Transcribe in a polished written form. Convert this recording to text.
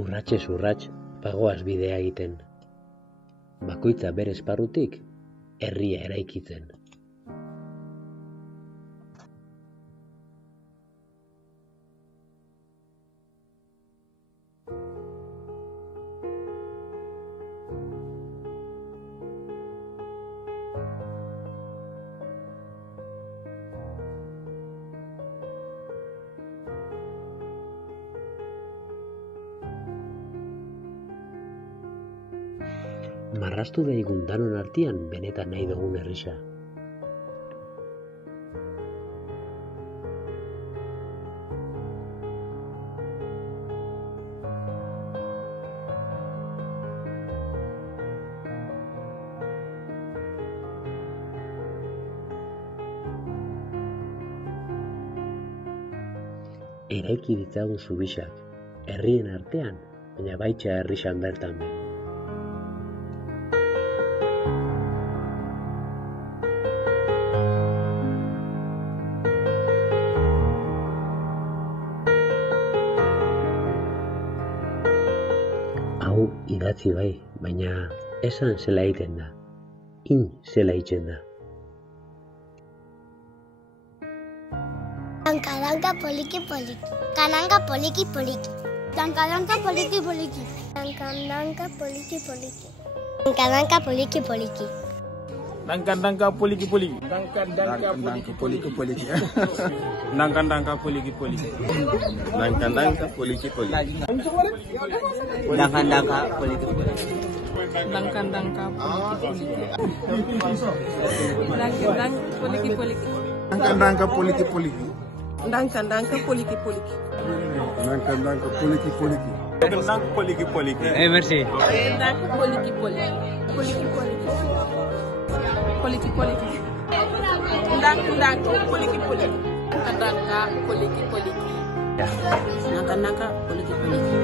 Urratsez urrats bagoaz bidea egiten. Bakoitza bere esparrutik herria eraikitzen. Marraztu daigun danon artean benetan nahi dugun herrisa. Eraiki ditzagun zubisak, herrien artean, baina baita herrisan bertan be. Hau idatzi bai, baina esan zela egiten da. Zela egiten da. Danka poliki poliki. Kananga poliki poliki. Danka poliki poliki. Danka poliki poliki. Danka poliki poliki. Danka poliki poliki. Danka poliki poliki. Danka poliki poliki. Danka poliki poliki. Danka poliki poliki. Danka poliki poliki. Danka poliki poliki. Danka poliki poliki. Danka poliki poliki. Danka poliki poliki. Merci. Danka poliki poliki. Poliki poliki. Poliki poliki. Danka poliki poliki. Danka poliki poliki. Danka poliki poliki.